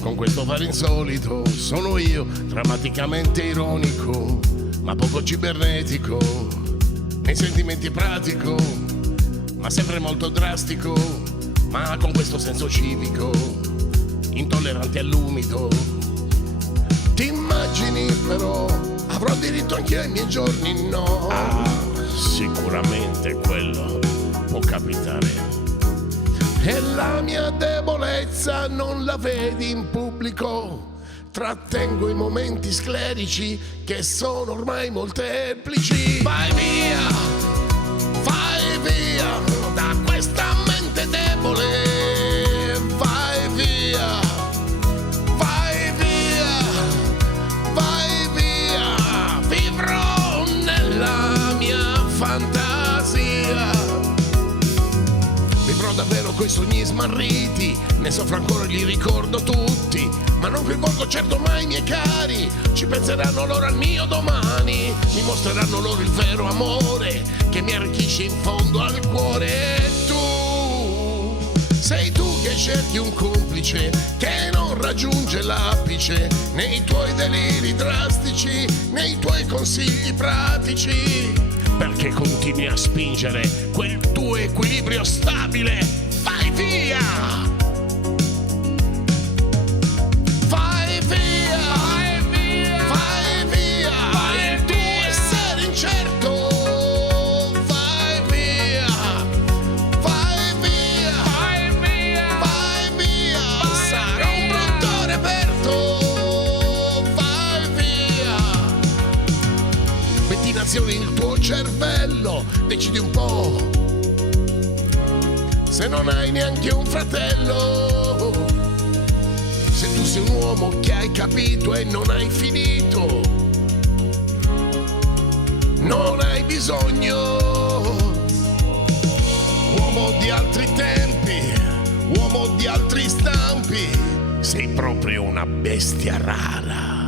con questo fare insolito sono io, drammaticamente ironico, ma poco cibernetico, nei sentimenti pratico, ma sempre molto drastico, ma con questo senso civico, intollerante all'umido. Ti immagini però, avrò diritto anche ai miei giorni, no? Sicuramente quello può capitare. E la mia debolezza non la vedi in pubblico. Trattengo i momenti sclerici che sono ormai molteplici. Vai via da questa mente debole. Vai via, vivrò nella mia fantasia. Vivrò davvero coi sogni smarriti, ne soffro ancora e li ricordo tutti, ma non coinvolgo certo mai i miei cari. Ci penseranno loro al mio domani, mi mostreranno loro il vero amore che mi arricchisce in fondo al cuore. E tu, sei tu che cerchi un complice che non raggiunge l'apice nei tuoi deliri drastici, nei tuoi consigli pratici. Perché continui a spingere quel tuo equilibrio stabile? Vai via! Vai via, il tuo essere incerto. Vai via, sarà un brutto reperto. Vai via, metti in azione il tuo cervello, decidi un po', se non hai neanche un fratello. Se tu sei un uomo che hai capito e non hai finito, non hai bisogno. Uomo di altri tempi, uomo di altri stampi, sei proprio una bestia rara.